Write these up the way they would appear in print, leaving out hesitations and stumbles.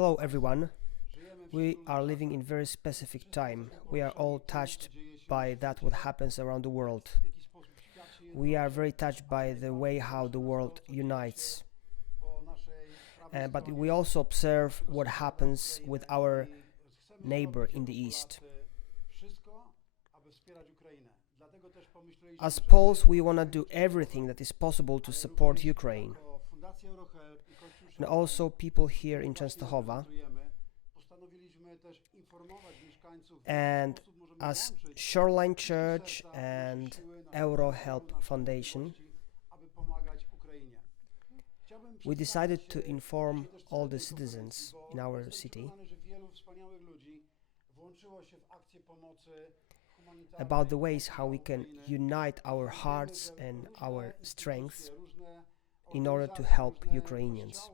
Hello everyone. We are living in very specific time. We are all touched by that what happens around the world. We are very touched by the way how the world unites. But we also observe what happens with our neighbor in the east. As Poles, we want to do everything that is possible to support Ukraine. And also people here in Częstochowa. And as Shoreline Church and EuroHelp Foundation, we decided to inform all the citizens in our city about the ways how we can unite our hearts and our strengths in order to help Ukrainians.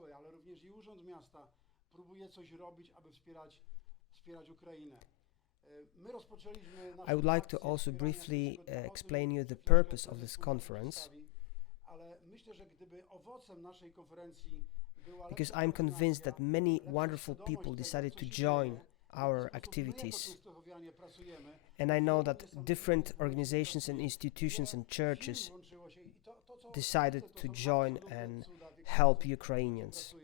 I would like to also briefly explain you the purpose of this conference, because I'm convinced that many wonderful people decided to join our activities. And I know that different organizations and institutions and churches decided to join and help Ukrainians.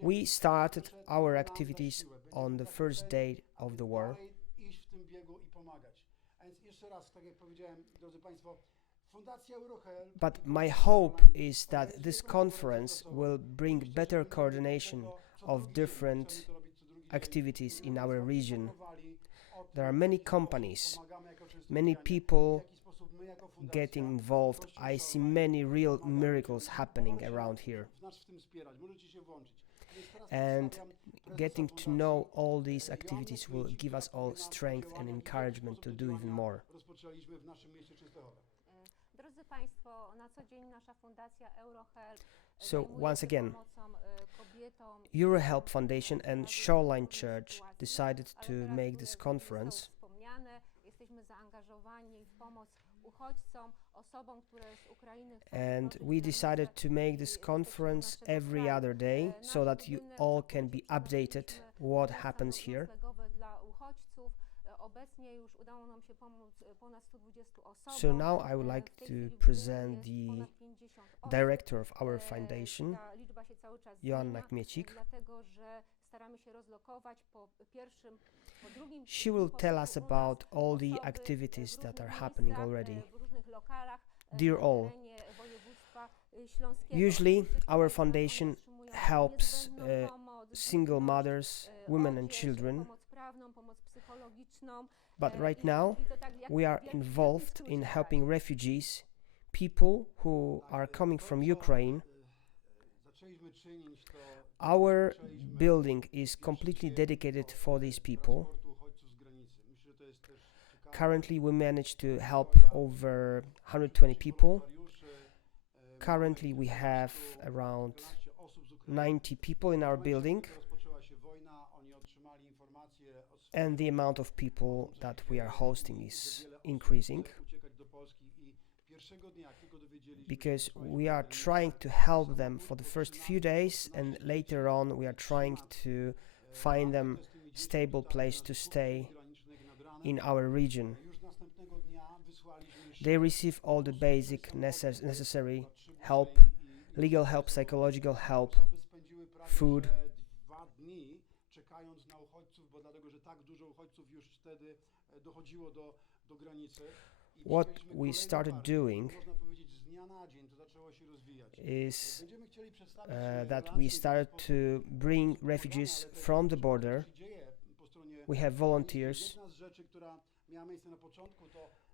We started our activities on the first day of the war. But my hope is that this conference will bring better coordination of different activities in our region. There are many companies, many people getting involved. I see many real miracles happening around here. And getting to know all these activities will give us all strength and encouragement to do even more. So once again, EuroHelp Foundation and Shoreline Church decided to make this conference. And we decided to make this conference every other day so that you all can be updated what happens here. So now I would like to present the director of our foundation, Joanna Kmiecik. She will tell us about all the activities that are happening already. Dear all, usually our foundation helps single mothers, women and children. But right now we are involved in helping refugees, people who are coming from Ukraine. Our building is completely dedicated for these people. Currently we managed to help over 120 people. Currently we have around 90 people in our building. And the amount of people that we are hosting is increasing, because we are trying to help them for the first few days, and later on we are trying to find them a stable place to stay in our region. They receive all the basic necessary help, legal help, psychological help, food. What we started doing is that we started to bring refugees from the border. We have volunteers.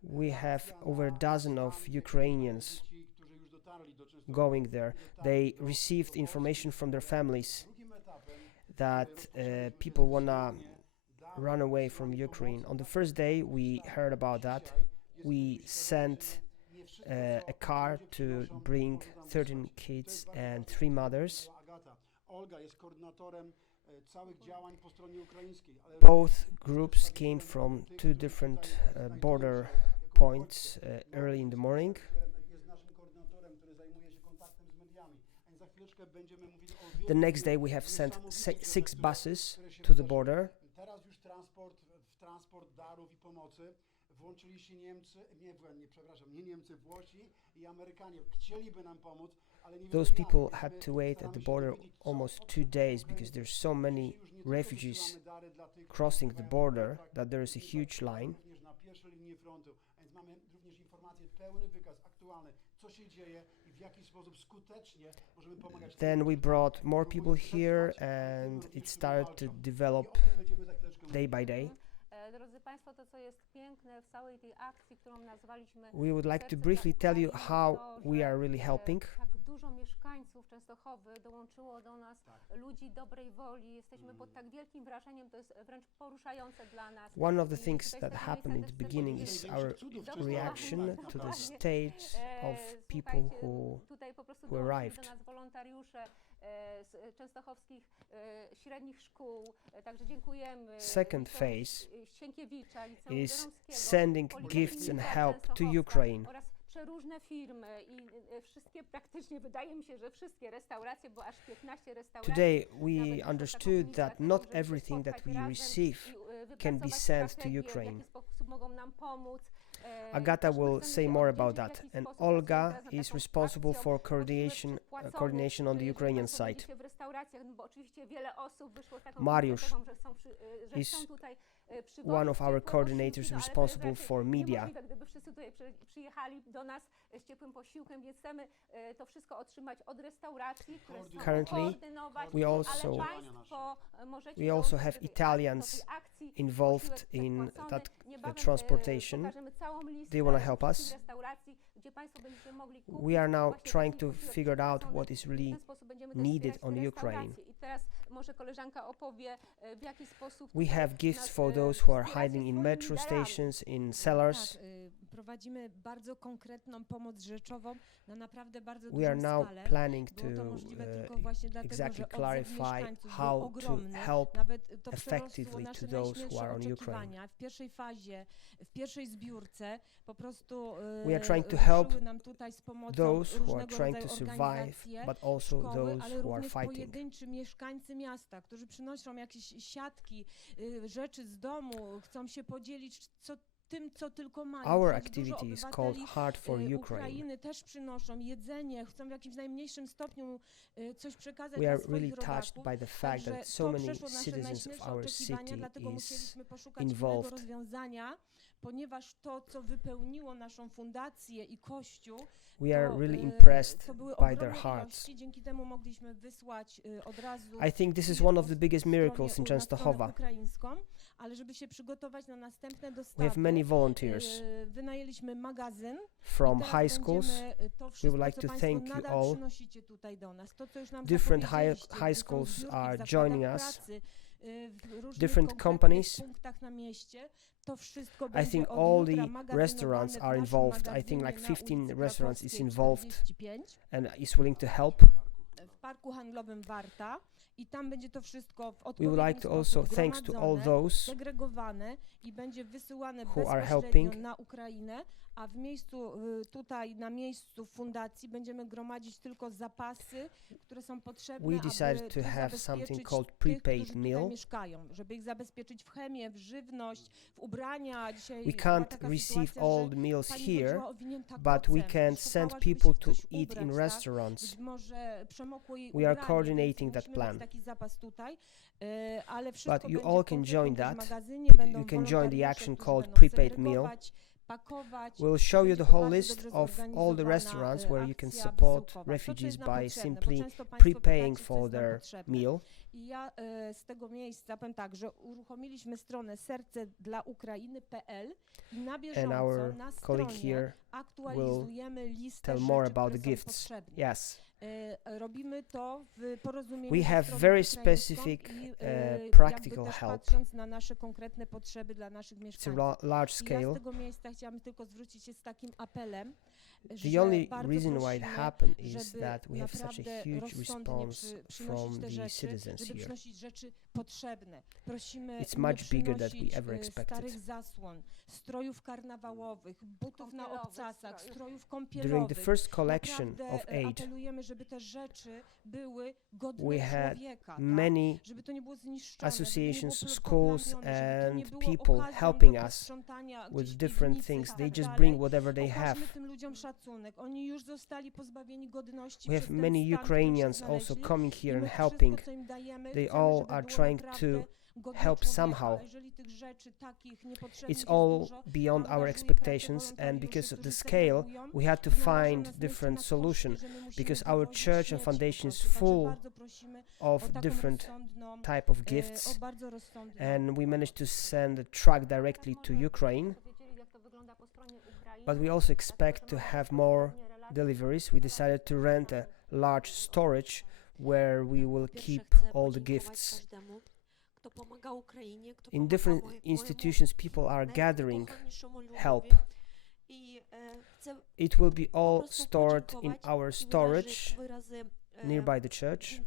We have over a dozen of Ukrainians going there. They received information from their families that people wanna run away from Ukraine. On the first day we heard about that. We sent a car to bring 13 kids and 3 mothers. Both groups came from 2 different border points early in the morning. The next day we have sent 6 buses to the border. Teraz już transport darów i pomocy włączyli się Niemcy, Włosi i Amerykanie. Chcieliby nam pomóc, ale nie Those people had to wait at the border almost 2 days because there's so many refugees crossing the border that there is a huge line. Na pierwszej linii frontu. Więc mamy również informacje, pełny wykaz aktualny, co się dzieje i w jaki sposób skutecznie możemy pomagać. Then we brought more people here and it started to develop day by day. Drodzy Państwo, to co jest piękne w całej tej akcji, którą nazwaliśmy We would like to Serce briefly tell you Ukrainy, how to, we are że, really helping. Tak dużo mieszkańców Częstochowy dołączyło do nas, ludzi dobrej woli. Jesteśmy pod tak wielkim wrażeniem, to jest wręcz poruszające dla nas. One of the I things tutaj that z tego happened in miejsca the też chcę beginning powiedzieć, is our reaction to the state of people who tutaj po prostu who dołączyli arrived. do nas wolontariusze z częstochowskich średnich szkół, także dziękujemy. Second phase Sienkiewicza, Liceum is Gorąckiego, sending gifts and help to Ukraine. oraz przeróżne firmy i wszystkie, praktycznie wydaje mi się, że wszystkie restauracje, bo aż 15 restauracji. Today we understood that not everything that we receive can be sent to Ukraine. W jaki sposób mogą nam pomóc. Agata will say more about that, and Olga is responsible for coordination on the Ukrainian side. Mariusz is one of our coordinators responsible for media. Gdyby wszyscy tutaj przyjechali do nas z ciepłym posiłkiem, więc chcemy to wszystko otrzymać od restauracji, które chcą koordynować, we also have Italians involved in that transportation. Do you want to help us? We are now trying to figure out what is really needed on Ukraine. We have gifts for those who are hiding in metro stations, in cellars. Prowadzimy bardzo konkretną pomoc rzeczową na naprawdę bardzo We are dużą now skalę. planning to Było to możliwe tylko właśnie dlatego, exactly że odzew clarify mieszkańców how był to ogromny. help Nawet to effectively przerosło nasze to those who najśmielsze are on Ukraine. oczekiwania. W pierwszej fazie, w pierwszej zbiórce po prostu We are trying to help ruszyły nam tutaj z pomocą those who are różnego trying to rodzaju survive, organizacje, but also szkoły, those ale who are również fighting. pojedynczy mieszkańcy miasta, którzy przynoszą jakieś siatki, rzeczy z domu, chcą się podzielić tym, co tylko mają. Our Przecież dużo activity is obywateli, called Heart for Ukraine. Ukrainy też przynoszą jedzenie, chcą w jakimś najmniejszym stopniu coś przekazać We dla are swoich really touched rodaków. by the fact Także that so to many przeszło nasze citizens of najśmielsze our oczekiwania, city dlatego is musieliśmy poszukać innego involved. rozwiązania, ponieważ to, co wypełniło naszą fundację i Kościół, We are to, really to impressed były by their ogromne hearts. ilości, dzięki temu mogliśmy wysłać od razu. I think this is one of the biggest miracles in Częstochowa. Ukraińską, ale żeby się przygotować na następne dostawy, We have many volunteers wynajęliśmy magazyn. from I teraz high schools. będziemy to We wszystko, would like co to państwo thank you nadal all. przynosicie tutaj do nas. To, co już nam Different zapowiedzieliście, high gdy są schools zbiórki are w zakładach joining us. pracy, w różnych Different konkretnych companies. punktach na mieście. To wszystko I będzie think od all jutra the magazynowane restaurants w are naszym involved. I think magazynie like na 15 ulicy restaurants is Krakowskiej involved 45, and is willing to help. w parku handlowym Warta, i tam będzie to wszystko w We would odpowiedni like to also sposób thanks to all gromadzone, those segregowane i będzie wysyłane who are bezpośrednio helping. na Ukrainę, a w miejscu, tutaj na miejscu fundacji będziemy gromadzić tylko zapasy, które są potrzebne, We decided aby to have something zabezpieczyć called tych, prepaid którzy meal. tutaj mieszkają, żeby ich zabezpieczyć w chemię, w żywność, w ubrania. Dzisiaj We była can't taka receive sytuacja, all że the meals pani here, chodziła owinięta but we kocem, can szukała, send żeby się people w to coś eat ubrać, in tak? restaurants. Być może przemokło jej We are ubranie, coordinating więc that musimy mieć plan. taki zapas tutaj, ale wszystko But you będzie all can konkretnie join też w that. magazynie, będą You can join the wolontariusze, action którzy called będą prepaid meal. segregować, pakować. We'll show you the Będzie to whole bardzo list dobrze of all the zorganizowana, restaurants where you can akcja support wysyłkowa. To, co refugees jest nam by potrzebne, bo simply często państwo prepaying pytacie, co for jest nam their potrzebne. meal. I ja z tego miejsca powiem tak, że uruchomiliśmy stronę Serce dla Ukrainy.pl i na bieżąco our na colleague stronie here aktualizujemy listę tell rzeczy, more about które the są gifts. potrzebne. Yes. Robimy to w porozumieniu We ze have stroną very ukraińską specific, i, practical jakby też help. patrząc na nasze konkretne potrzeby dla naszych It's a mieszkańców. large I ja z scale. tego miejsca chciałam tylko zwrócić się z takim apelem, The only bardzo reason why it prosimy, happened is żeby that we have such a naprawdę huge rozsądnie response przynosić from te the rzeczy, citizens żeby here. przynosić rzeczy potrzebne. Prosimy It's nie much bigger than we przynosić ever expected. starych zasłon, strojów karnawałowych, butów na Kąpielowych obcasach, strojów. strojów During kąpielowych. the first collection Naprawdę of aid, apelujemy, żeby te rzeczy były godne we had człowieka, tak? many Żeby to nie było zniszczone, associations, żeby nie było schools, poplamione, żeby to nie and było people okazją helping do us posprzątania with gdzieś different piwnicy things. i They tak just dalej. bring whatever they have. Okażmy tym ludziom szacunek. Oni już zostali pozbawieni godności We przez have ten many stan, w którym się Ukrainians also znaleźli. coming here I and my helping. wszystko, co im dajemy, They chcemy, all żeby are było trying naprawdę to godne help człowieka. somehow. A jeżeli tych rzeczy takich niepotrzebnych It's jest all dużo, beyond our angażuje expectations, pracę and because of the wolontariuszy, scale, którzy segregują, we had to naraża find nas different na koszty, solution że my musimy because our wywozić church and śmieci foundation is po prostu. full Także bardzo prosimy of o taką different rozsądną, type of o gifts, bardzo rozsądną and we managed to send a truck directly to Ukraine. Powiedzieli, jak to wygląda po stronie Ukrainy. But we also expect to have more deliveries. We decided to rent a large storage where we will keep all the gifts. In different institutions, people are gathering help. It will be all stored in our storage nearby the church.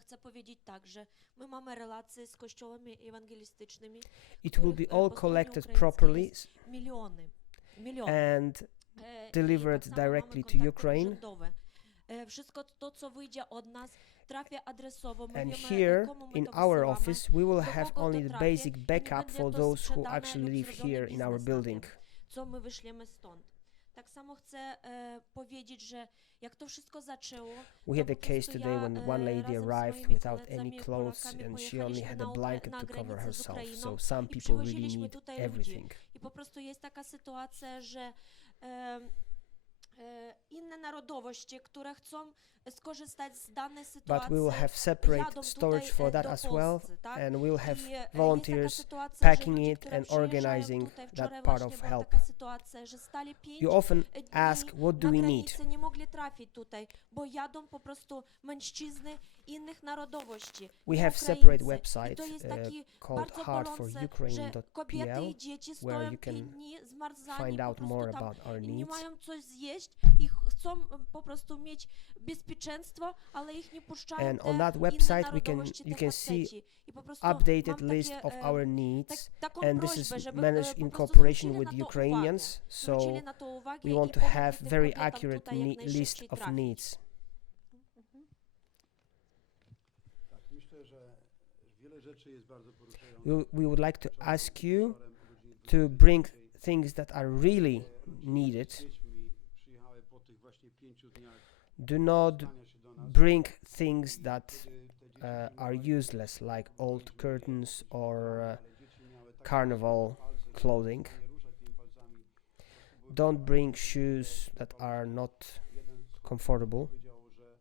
Chcę powiedzieć tak, że my mamy relacje z kościołami ewangelistycznymi. It will be all collected properly Miliony. and delivered directly to Ukraine. Wszystko to, co wyjdzie od nas, trafia adresowo. My And wiemy, here komu my in to our wysyłamy. office, we will do have kogo to only the trafi basic i nie backup będzie for to those who sprzedane actually lub live zrobione here in our biznes na building. tym, co my wyślemy stąd. Tak samo chcę powiedzieć, że jak to wszystko zaczęło, We had a case today when one lady arrived without any clothes and she only had a blanket to cover herself. So some people really need everything. I po prostu jest taka sytuacja, że inne narodowości, które chcą skorzystać z danej But sytuacji, we will have jadą separate tutaj storage for that do as well, Polscy, tak? and we'll have I, jest taka volunteers sytuacja, że packing ludzie, it które and przyjeżdżają organizing tutaj, that wczoraj part właśnie of była help. taka sytuacja, że stali 5 You often dni ask, what do na we need? granicy, nie mogli trafić tutaj, bo jadą po prostu mężczyzny innych narodowości. We nie have Ukraińcy. separate I website to jest taki called bardzo heartforukraine.pl, bolące, że kobiety i dzieci where stoją you can 5 dni zmarzani find po out prostu more tam about our i nie needs. mają coś zjeść i chcą po prostu mieć bezpieczeństwo, ale ich nie puszczają And te on that inne website narodowości, you te can see faceci. I po prostu updated mam list takie, of our needs, taką and this is prośbę, żeby managed po in prostu cooperation zwrócili with na to Ukrainians, uwagę. so Zwrócili na to uwagę we i want to pomogli have tym very kobietom accurate tutaj jak list najszybciej of trafić. needs. Tak, myślę, że wiele rzeczy jest bardzo poruszających. We would like to ask you to bring things that are really needed. Przyjechały po tych właśnie 5 dniach Do not stania się do nas. bring things that Kiedy te dzieci are useless, like old curtains or ale dzieci miały takie carnival palce, że clothing. nie ruszać tymi palcami. Don't bring shoes that are not Jeden z comfortable. powiedział, że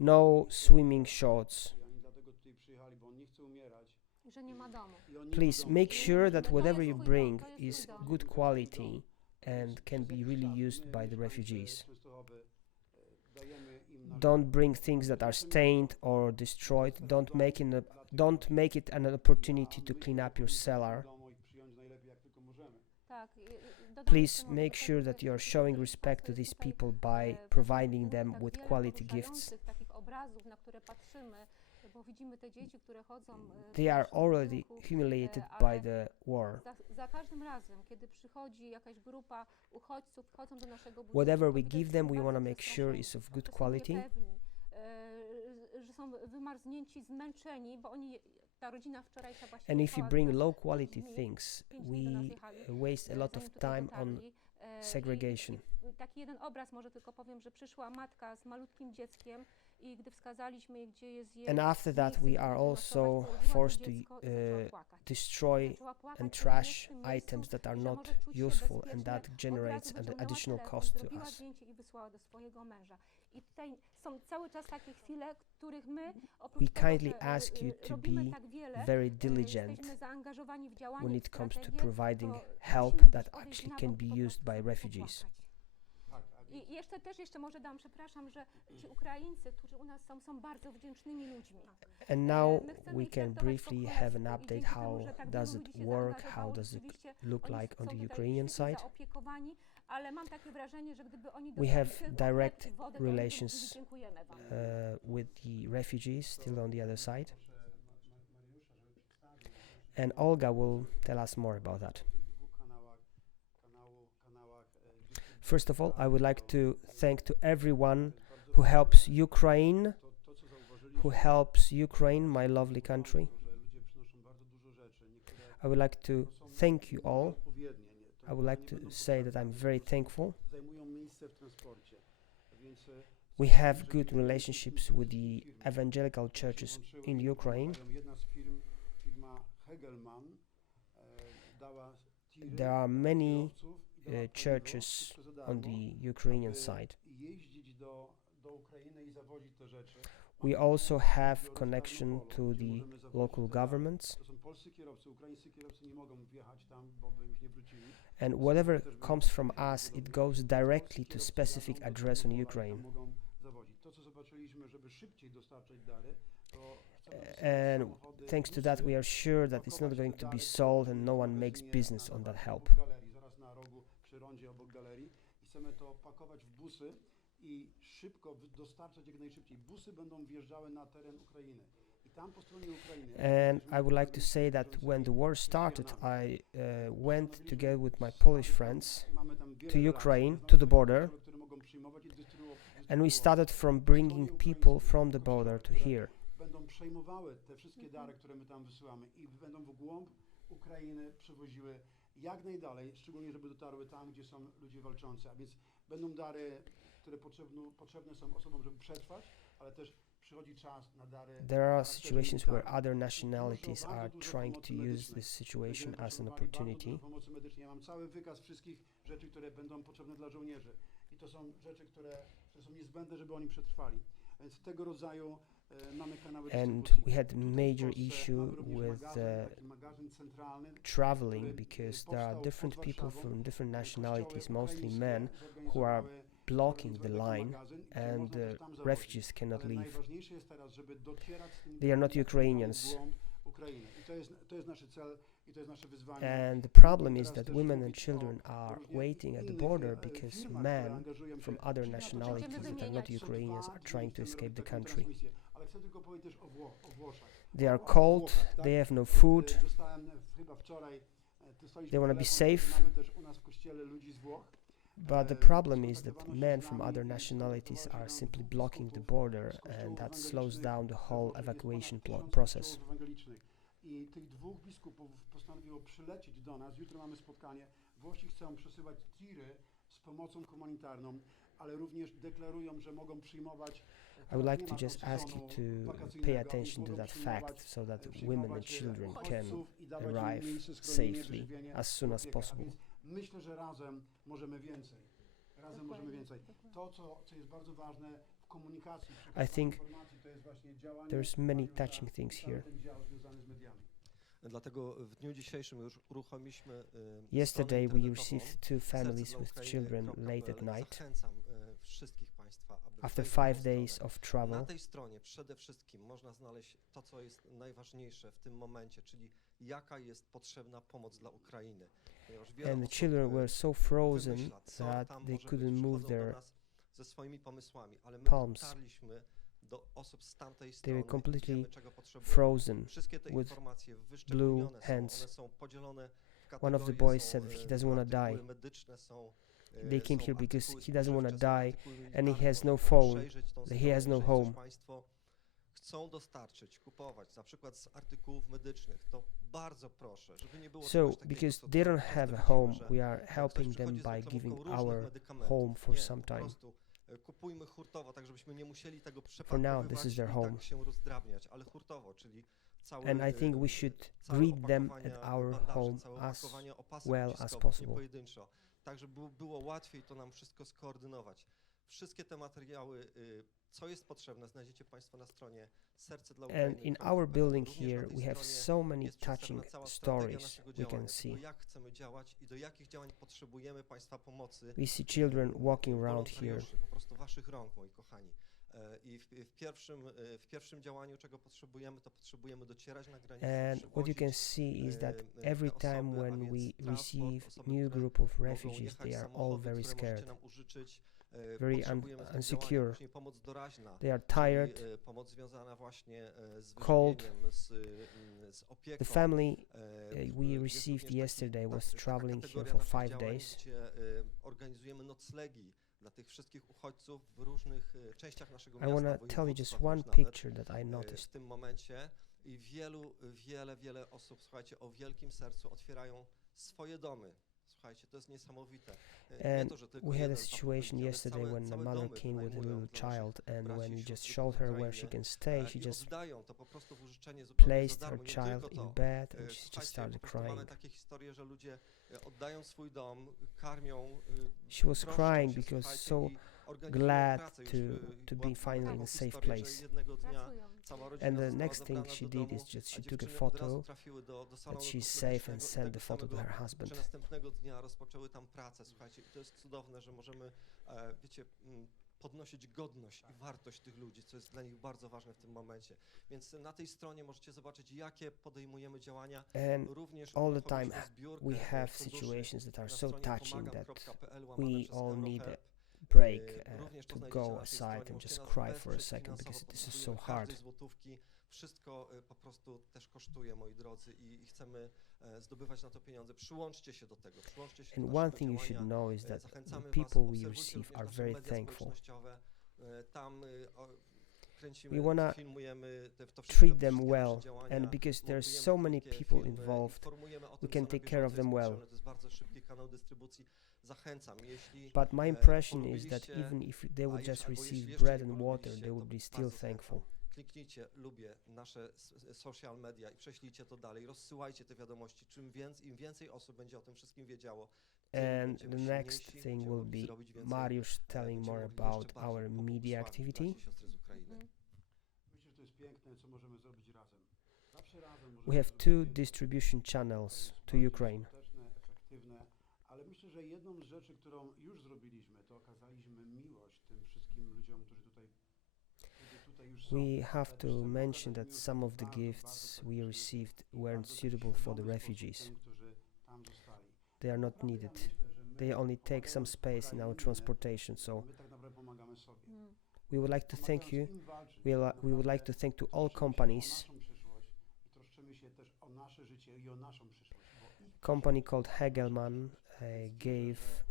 No swimming shorts. i oni dlatego tutaj przyjechali, bo on nie chce umierać. Że nie ma domu. I on nie ma Please domu. make sure that To whatever jest you twój bring dom, to jest is twój dom. good quality and can be really used by the refugees. Częstochowy, dajemy im nasze Don't bring things that are stained or destroyed. Don't make it an opportunity to clean up your cellar. domu i przyjąć najlepiej jak tylko możemy. Tak, dodam Please jeszcze może make do sure tego, that że you are showing respect to these people by providing them with quality gifts. takich obrazów, na które patrzymy, bo widzimy te dzieci, które chodzą They are already humiliated by the war. za każdym razem, kiedy przychodzi jakaś grupa uchodźców, wchodzą do naszego budynku, Whatever we to widać, give że them, są we want to bardzo make sure przestraszeni, is of good że są quality. niepewni, że są wymarznięci, zmęczeni, bo ta rodzina wczorajsza właśnie And if you jechała bring z low quality 5 dni, things, 5 dni do nas we jechali, waste a lot of zanim tutaj time on dotarli. segregation. I taki jeden obraz, może tylko powiem, że przyszła matka z malutkim dzieckiem i gdy wskazaliśmy jej, gdzie jest jej And after that, miejsce, we gdzie are będzie also nocować, położyła to forced to dziecko i zaczęła płakać. destroy Zaczęła płakać, and że nie jest trash w tym miejscu, items that are że not może czuć się useful, and bezpiecznie. that generates Od razu an wyciągnęła additional telefon, cost to zrobiła us. zdjęcie i wysłała do swojego męża. I tutaj są cały czas takie chwile, których my We oprócz tego, kindly że, ask you to robimy be tak wiele, very diligent jesteśmy zaangażowani w działanie, when w it comes to strategię, providing to help musimy that gdzieś odejść actually na can bok i be po used prostu by refugees. popłakać. Tak, I jeszcze może dam, przepraszam, że ci Ukraińcy, którzy u nas są bardzo wdzięcznymi ludźmi. And now My chcemy we ich can traktować po briefly have an królewsku i update dzięki temu, how że tak does wielu it ludzi się work, how zaangażowało, does it rzeczywiście look oni like on są the tutaj Ukrainian świetnie side. zaopiekowani, ale mam takie wrażenie, że gdyby oni We have dostali tylko direct chleb i wodę, to oni by relations, mówili, dziękujemy wam. with the refugees still on the other side. And Olga will tell us more about that. First of all, I would like to thank to everyone who helps Ukraine, my lovely country. I would like to thank you all. I would like to say that I'm very thankful. We have good relationships with the evangelical churches in Ukraine. There are many churches on the Ukrainian side. We also have connection to the local governments, and whatever comes from us, it goes directly to specific address on Ukraine. And thanks to that, we are sure that it's not going to be sold and no one makes business on that help. And I would like to say that when the war started, I went together with my Polish friends to Ukraine, to the border, and we started from bringing people from the border to here. Będą przejmowały te wszystkie dary, które my tam wysyłamy i będą w głąb Ukrainy przewoziły jak najdalej, szczególnie żeby dotarły tam, gdzie są ludzie walczący, a więc będą dary, które potrzebne są osobom, żeby przetrwać, ale też przychodzi czas na dary. There are situations where other nationalities are trying to use this situation as an opportunity. Pomocy medycznej. Ja mam cały wykaz wszystkich rzeczy, które będą potrzebne dla żołnierzy i to są rzeczy, które są niezbędne, żeby oni przetrwali. Więc tego rodzaju and we had major issue with traveling because there are different people from different nationalities, mostly men, who are blocking the line and the refugees cannot leave. They are not Ukrainians. And the problem is that women and children are waiting at the border because men from other nationalities that are not Ukrainians are trying to escape the country. They are cold, they have no food, they want to be safe, but the problem is that men from other nationalities are simply blocking the border, and that slows down the whole evacuation process. I tych dwóch biskupów postanowiło przylecieć do nas. Jutro mamy spotkanie. Włosi chcą przesyłać tiry z pomocą humanitarną, ale również deklarują, że mogą przyjmować. I would like to just ask you to pay attention to that fact so that women and children can arrive safely as soon as possible. Myślę, że razem możemy więcej. Razem możemy więcej. To, co jest bardzo ważne w komunikacji, I think there's many touching things here. Dlatego w dniu dzisiejszym już uruchomiliśmy Yesterday we received 2 families with children late at night. Zachęcam wszystkich Państwa, aby After 5 days of travel. Na tej stronie przede wszystkim można znaleźć to, co jest najważniejsze w tym momencie, czyli jaka jest potrzebna pomoc dla Ukrainy. And the children were so frozen that they couldn't move their ze swoimi pomysłami, ale my palms. dotarliśmy do osób z tamtej They strony were completely wiemy, czego potrzebują. frozen Wszystkie te with informacje blue wyszczególnione hands. one są podzielone w One of the kategorie, boys są, said that he doesn't want to artykuły die. medyczne, są, They came są here because artykuły he doesn't want to spożywcze, są die artykuły and he militarne. has no Możecie phone, przejrzeć tą that he has stronę, no jeżeli home. Państwo chcą dostarczyć, kupować, na przykład z artykułów medycznych, to bardzo proszę, żeby nie było So, czegoś takiego, because co they don't często have a widzimy, home, że we are ktoś helping them przychodzi z by reklamówką giving różnych our medykamentów. home for Nie, some po time. prostu kupujmy hurtowo, tak żebyśmy nie musieli tego now, przepakowywać this is i their home. tak się rozdrabniać, ale hurtowo, czyli cały, And I think we should całe greet them opakowania at our bandaży, home całe as opakowania opasek well as uciskowych, possible. nie pojedynczo, tak żeby było łatwiej to nam wszystko skoordynować. Wszystkie te materiały, co jest potrzebne, znajdziecie Państwo na stronie Serce dla Ukrainy. And in our building Również na here, tej we have stronie so many jest przedstawiona touching cała strategia stories naszego we działania, can see. tego, jak chcemy działać i do jakich działań potrzebujemy Państwa pomocy. We see children walking around here. Wolontariuszy, po prostu Waszych rąk, moi kochani. I w pierwszym działaniu, czego potrzebujemy, to potrzebujemy docierać na granicę, And what you can see is that every te time osoby, a when więc we transport, receive osoby, new które group of mogą refugees, jechać, they are all samochody, very które możecie scared. nam użyczyć, Very potrzebujemy w tym unsecure. działaniu później pomoc doraźna, They are czyli tired. pomoc związana właśnie z Cold. wyżywieniem, z opieką. The family we Jest received również yesterday was taka traveling here kategoria for naszych 5 działań, days. gdzie organizujemy noclegi dla tych wszystkich uchodźców w różnych częściach naszego I miasta, want to tell you just województwa one też nawet, picture that I w noticed. tym momencie i wiele osób, słuchajcie, o wielkim sercu otwierają swoje domy. Słuchajcie, to jest niesamowite. Nie And to, że tylko we had a jeden situation zapowiedzi, ale yesterday when a całe mother domy came with a wynajmują little dla naszych child, and braci when i we just sióstr showed z her where Ukrainy, she can stay, she i just oddają to po prostu w użyczenie zupełnie placed za her darmo. Nie child tylko in to. bed, and she just Słuchajcie, started po prostu mamy crying. takie historie, że ludzie oddają swój dom, karmią, She was troszczą crying się, because słuchajcie, so i organizują glad pracę. Już, to była be finally taką in a safe historię, że place. jednego dnia Pracują. cała rodzina And the została next thing zabrana she do did domu, is just a she took a dziewczyny od razu photo trafiły do that salonu she's safe and kosmetycznego i sent the tego photo to samego her husband. czy następnego dnia rozpoczęły tam pracę. Słuchajcie, i to jest cudowne, że możemy, wiecie, podnosić godność i wartość tych ludzi, co jest dla nich bardzo ważne w tym momencie. Więc na tej stronie możecie zobaczyć, jakie podejmujemy działania. And Również all the time uruchomiliśmy zbiórkę we have funduszy situations that are na so stronie touching that pomagam.pl we łamane przez all need EuroHelp. a break Również to to znajdziecie go na naszej aside stronie. and just Możecie nas cry for a wesprzeć second finansowo, because this is so potrzebujemy hard. każdej złotówki. Wszystko po prostu też kosztuje, moi drodzy, i chcemy zdobywać na to pieniądze. Przyłączcie się do tego, przyłączcie się And do one naszego thing you should działania. know is that the Zachęcamy was, people we obserwujcie receive również are nasze very media thankful. społecznościowe. Tam kręcimy, We wanna filmujemy to treat them wszystkie well, nasze działania, and because there's montujemy so many krótkie people filmy, involved, informujemy o we tym, can co na take care of bieżąco them jest well. potrzebne. To jest bardzo szybki kanał dystrybucji. Zachęcam, jeśli But my impression is that polubiliście, even if they would just albo receive jeśli jeszcze bread nie and water, polubiliście, they would to be still bardzo thankful. kliknijcie, lubię nasze social media i prześlijcie to dalej, rozsyłajcie te wiadomości. Im więcej osób będzie o tym wszystkim wiedziało, tym And the będziemy next silniejsi, thing będziemy will mogli be zrobić więcej, Mariusz telling będziemy more mogli jeszcze about bardziej our media pobłogosławić activity. braci i siostry z Ukrainy. Mhm. Myślę, że to jest piękne, co możemy zrobić razem. Zawsze razem We możemy have zrobić two więcej. distribution To channels jest to bardziej Ukraine. skuteczne, efektywne, ale myślę, że jedną z rzeczy, którą już zrobiliśmy, to okazaliśmy miłość tym wszystkim ludziom, którzy tutaj już są. We have Ale to też chcemy mention okazać that miłość some of taką the bardzo, gifts bardzo we taktyczną received i weren't bardzo taki suitable for the świadomy sposób refugees. tym, którzy tam zostali. They are not Naprawdę ja needed. myślę, że my They only take some pomagając space in our Ukrainie, transportation. So my tak naprawdę pomagamy sobie. Mm. we would like to thank Pomagając you. im walczyć, We would like to thank to all troszczymy się companies. o naszą przyszłość i troszczymy się też o nasze życie i o naszą przyszłość. Bo ich Company called Hegelman gave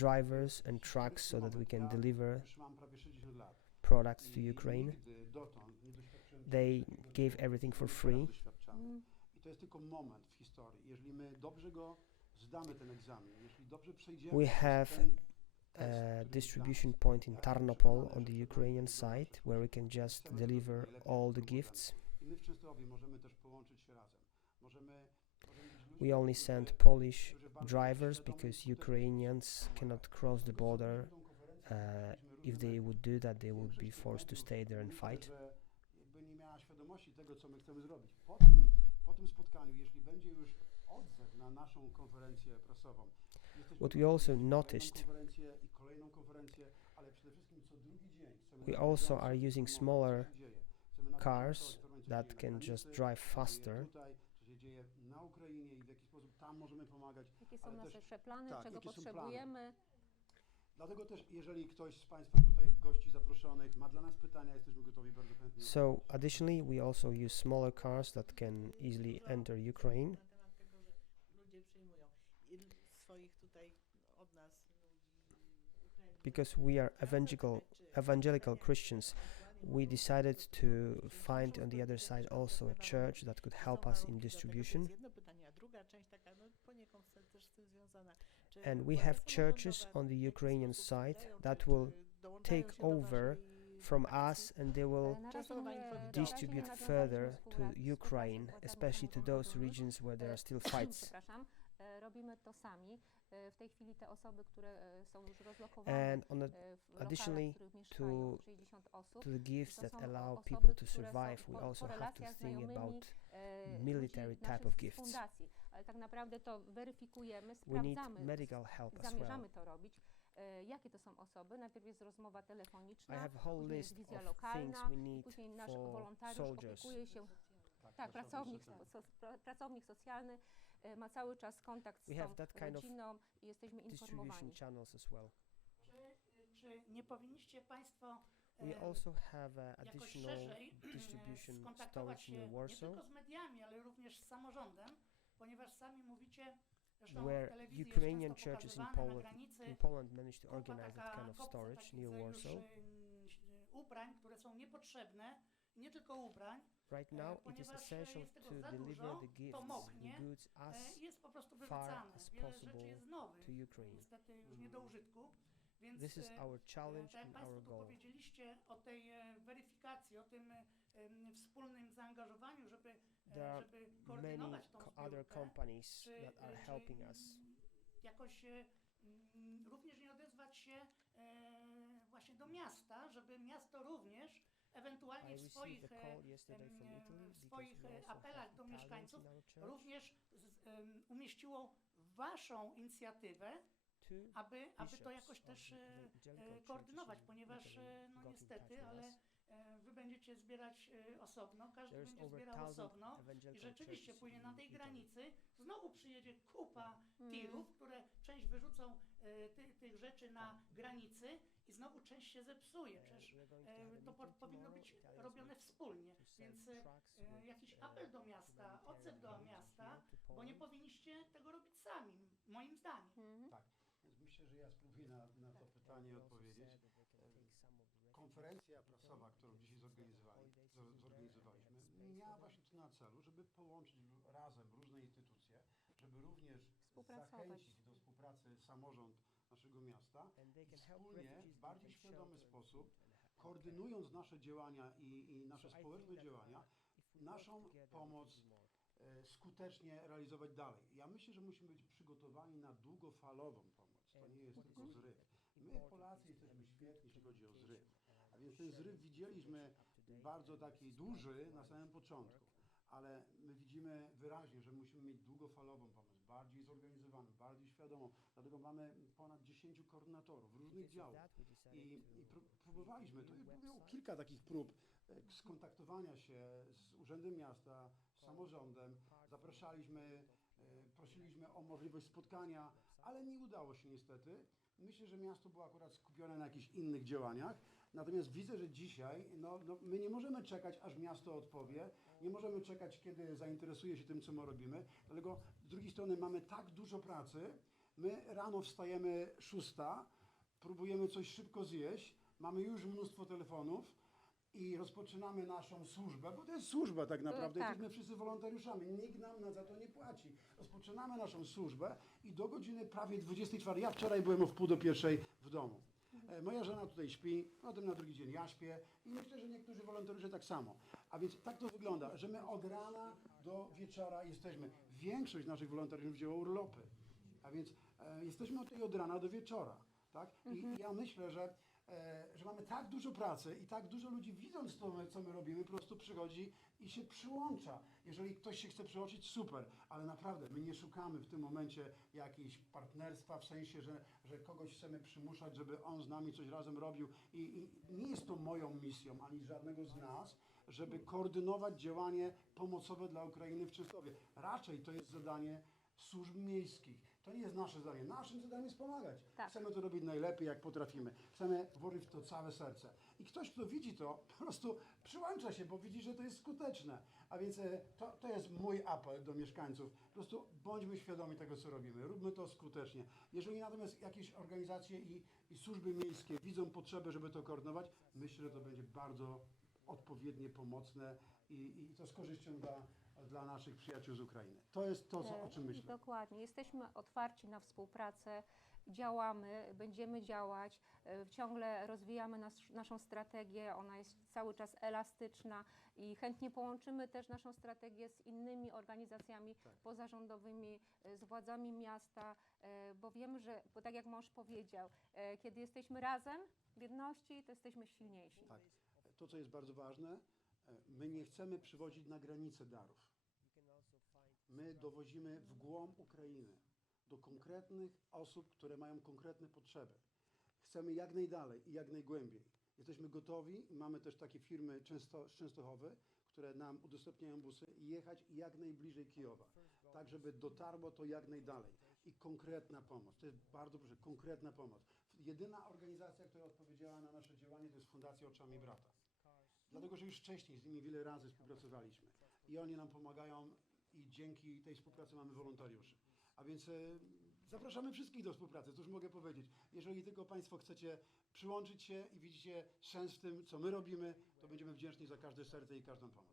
drivers and trucks so that we can deliver już mam prawie 60 lat. products to I Ukraine. nigdy dotąd nie doświadczyłem They czegoś takiego, gave czego everything for teraz free. doświadczamy. Mm. I to jest tylko moment w historii. Jeżeli my dobrze go zdamy, ten egzamin, jeśli dobrze przejdziemy We przez have ten a test, który jest distribution dla nas, point in ja Tarnopol przekonany, on że the to Ukrainian będzie dobra side where we can just Chcemy zrobić deliver najlepiej, all jak the tylko gifts. I my w Częstochowie możemy też połączyć się razem. Możemy być ludźmi, We only którzy- send Polish którzy bardzo drivers świadomie i because skutecznie Ukrainians pomagają. cannot cross the Dlatego border. zrobiliśmy tą konferencję, mieliśmy If różne they media. would do that, they would be Większość tych forced to mediów, stay there and myślę, fight. że jakby nie miała świadomości tego, co my chcemy zrobić. Po tym spotkaniu, jeśli będzie już odzew na naszą konferencję prasową, jesteśmy What we gotowi also na kolejną noticed, konferencję i kolejną konferencję, ale przede wszystkim co drugi dzień chcemy we na also bieżąco are using informować, smaller co się dzieje. Chcemy na cars bieżąco informować, co się that dzieje na can granicy, just drive co się dzieje faster. tutaj, co się dzieje na Ukrainie i w jaki sposób tam możemy pomagać. Jakie są Ale nasze też- jeszcze plany, tak, czego jakie są plany. potrzebujemy. Dlatego też, jeżeli ktoś z Państwa tutaj gości zaproszonych ma dla nas pytania, jesteśmy gotowi bardzo chętnie. So additionally, we also use smaller cars that can easily enter Ukraine. Na temat tego, że ludzie przyjmują swoich tutaj od nas ludzi Ukrainy. Because we are evangelical Christians, we decided to find on the other side also a church that could help us in distribution. To jest jedno pytanie, a druga część taka, no poniekąd też z tym związana. Czy And we władze have churches samorządowe on the w jakiś Ukrainian sposób side wspierają, that czy will dołączają take się do over waszej from akcji? us and they will Na razie Częstochowa nie- info- na razie nie distribute nawiązaliśmy further to współpracy Ukraine, z władzami especially to those samorządowymi. regions where there are still fights. Przepraszam, robimy to sami. W tej chwili te osoby, które są już rozlokowane And on a, w additionally lokalach, w których mieszkają to 60 osób, to the gifts to that są allow osoby, people to które są survive, we po also have to relacjach think znajomymi, about ludzi military type naszych of z gifts. fundacji. Ale tak naprawdę to weryfikujemy, We need sprawdzamy, medical help as well. zamierzamy to robić. Jakie to są osoby? Najpierw jest rozmowa I telefoniczna, have a whole później jest list wizja of lokalna things we i need później nasz for wolontariusz soldiers. opiekuje się, tak, pracownik socjalny ma cały czas kontakt z We tą have that kind of rodziną i jesteśmy distribution informowani. channels as well. Czy nie powinniście Państwo We also have jakoś additional szerzej distribution skontaktować storage się near nie Warsaw, tylko z mediami, ale również z samorządem, ponieważ sami mówicie, zresztą w where telewizji jest Ukrainian często churches in pokazywane na Poland granicy managed to kupa organize that kind of kopca storage takich near już, Warsaw. ubrań, które są niepotrzebne, nie tylko ubrań, Right now, it is ponieważ essential jest tego to za deliver dużo, the to gifts, moknie, the goods as i jest po prostu far wyrzucane. as Wiele rzeczy possible jest nowych, to Ukraine. niestety już nie do użytku, więc This is our challenge tak jak and Państwo our tu goal. powiedzieliście o tej weryfikacji, o tym wspólnym zaangażowaniu, żeby There are żeby many koordynować tą other zbiórkę, companies czy, that are czy helping us. jakoś również nie odezwać się właśnie do miasta, żeby miasto również ewentualnie I w received swoich, a call yesterday from Italy w because swoich we also apelach have do Italians mieszkańców in our church również umieściło waszą inicjatywę, to aby to bishops jakoś of też evangelical koordynować, churches in ponieważ Italy no got in touch niestety, with ale us. wy będziecie zbierać osobno, każdy There's będzie over zbierał 1000 osobno i evangelical rzeczywiście churches później in na tej Italy. granicy znowu przyjedzie kupa Mm. tirów, które część wyrzucą tych rzeczy na granicy i znowu część się zepsuje. Przecież We're going to have a to meeting powinno tomorrow. być Italians robione want wspólnie, to send więc trucks with, jakiś apel do miasta, odzew do humanitarian miasta, aid here to bo nie Poland. powinniście tego robić sami, moim zdaniem. Mhm. Tak, więc myślę, że ja spróbuję na to pytanie We also odpowiedzieć. said that they can take some of the Konferencja prasowa, którą dzisiaj zorganizowaliśmy, miała właśnie to na celu, żeby połączyć razem różne instytucje, żeby również Współpracować. zachęcić do współpracy samorząd naszego miasta and they i can help wspólnie refugees w to bardziej take świadomy shelter sposób, and koordynując nasze działania i nasze So I społeczne think that, działania, if we work naszą together, we can pomoc do more. skutecznie realizować dalej. Ja myślę, że musimy być przygotowani na długofalową pomoc. To nie jest tylko zryw. My Polacy jesteśmy świetni, jeśli chodzi o zryw. A więc ten zryw widzieliśmy bardzo taki duży na samym początku. Ale my widzimy wyraźnie, że musimy mieć długofalową pomoc, bardziej zorganizowaną, bardziej świadomą. Dlatego mamy ponad 10 koordynatorów różnych działów. I próbowaliśmy, to było kilka takich prób skontaktowania się z Urzędem Miasta, z samorządem. Zapraszaliśmy, prosiliśmy o możliwość spotkania, ale nie udało się niestety. Myślę, że miasto było akurat skupione na jakichś innych działaniach. Natomiast widzę, że dzisiaj my nie możemy czekać, aż miasto odpowie. Nie możemy czekać, kiedy zainteresuje się tym, co my robimy. Dlatego z drugiej strony mamy tak dużo pracy. My rano wstajemy 6, próbujemy coś szybko zjeść. Mamy już mnóstwo telefonów i rozpoczynamy naszą służbę, bo to jest służba tak naprawdę. Tak. Jesteśmy wszyscy wolontariuszami. Nikt nam za to nie płaci. Rozpoczynamy naszą służbę i do godziny prawie 24. Ja wczoraj byłem o 12:30 w domu. Moja żona tutaj śpi, potem na drugi dzień ja śpię i myślę, że niektórzy wolontariusze tak samo. A więc tak to wygląda, że my od rana do wieczora jesteśmy. Większość naszych wolontariuszów wzięło urlopy, a więc jesteśmy od rana do wieczora. Tak? I ja myślę, że mamy tak dużo pracy i tak dużo ludzi widząc to, co my robimy, po prostu przychodzi i się przyłącza. Jeżeli ktoś się chce przyłączyć, super, ale naprawdę my nie szukamy w tym momencie jakiejś partnerstwa, w sensie, że kogoś chcemy przymuszać, żeby on z nami coś razem robił i nie jest to moją misją, ani żadnego z nas, żeby koordynować działanie pomocowe dla Ukrainy w Częstochowie. Raczej to jest zadanie służb miejskich. To nie jest nasze zadanie. Naszym zadaniem jest pomagać. Tak. Chcemy to robić najlepiej, jak potrafimy. Chcemy włożyć w to całe serce. I ktoś, kto widzi to, po prostu przyłącza się, bo widzi, że to jest skuteczne. A więc to jest mój apel do mieszkańców. Po prostu bądźmy świadomi tego, co robimy. Róbmy to skutecznie. Jeżeli natomiast jakieś organizacje i służby miejskie widzą potrzebę, żeby to koordynować, myślę, że to będzie bardzo odpowiednie, pomocne i to z korzyścią dla naszych przyjaciół z Ukrainy. To jest to, o czym myślę. Dokładnie. Jesteśmy otwarci na współpracę, działamy, będziemy działać, ciągle rozwijamy naszą strategię, ona jest cały czas elastyczna i chętnie połączymy też naszą strategię z innymi organizacjami pozarządowymi, z władzami miasta, bo wiemy, że, bo tak jak mąż powiedział, kiedy jesteśmy razem w jedności, to jesteśmy silniejsi. Tak. To, co jest bardzo ważne, my nie chcemy przywozić na granicę darów. My dowozimy w głąb Ukrainy, do konkretnych osób, które mają konkretne potrzeby. chcemy jak najdalej i jak najgłębiej. Jesteśmy gotowi i mamy też takie firmy z Częstochowy, które nam udostępniają busy i jechać jak najbliżej Kijowa, tak żeby dotarło to jak najdalej. I konkretna pomoc, to jest bardzo proszę, konkretna pomoc. Jedyna organizacja, która odpowiedziała na nasze działanie, to jest Fundacja Oczami Brata. Dlatego, że już wcześniej z nimi wiele razy współpracowaliśmy i oni nam pomagają i dzięki tej współpracy mamy wolontariuszy. A więc zapraszamy wszystkich do współpracy, cóż mogę powiedzieć. Jeżeli tylko Państwo chcecie przyłączyć się i widzicie sens w tym, co my robimy, to będziemy wdzięczni za każde serce i każdą pomoc.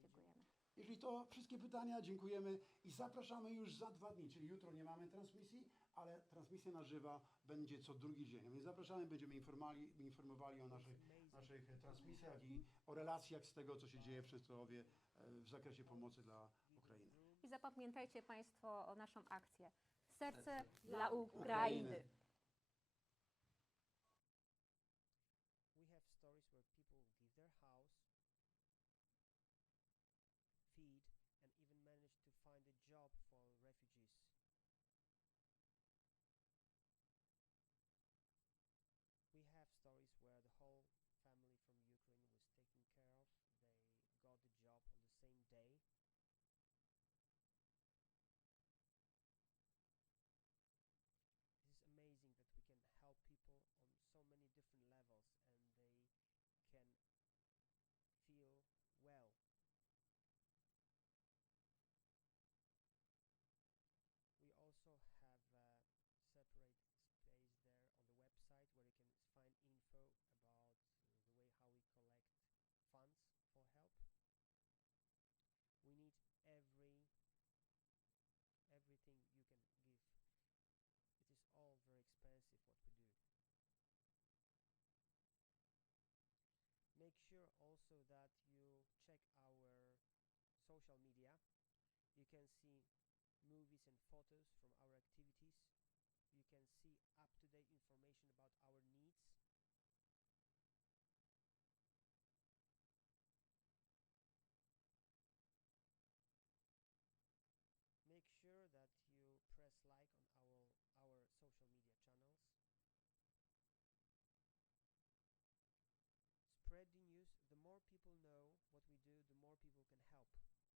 Dziękujemy. Jeżeli to wszystkie pytania, dziękujemy i zapraszamy już za 2 dni, czyli jutro nie mamy transmisji, ale transmisja na żywo będzie co drugi dzień. A więc zapraszamy, będziemy informowali o naszych transmisjach i o relacjach z tego, co się dzieje w Częstochowie w zakresie pomocy dla Ukrainy. I zapamiętajcie Państwo o naszą akcję. Serce dla Ukrainy. We have stories where people give their house, feed, and even manage to find a job for refugees. We have stories where the whole family from Ukraine was taken care of. They got the job on the same day. It is amazing that we can help people on so many different levels and they can feel well. We also have a separate space there on the website where you can find info about the way how we collect funds for help. We need everything you can give. It is all very expensive what we do. Make sure also that you check our social media. You can see movies and photos from our activities. You can see up-to-date information about our needs. Make sure that you press like on our social media channels. Spread the news. The more people know what we do, the more people can help.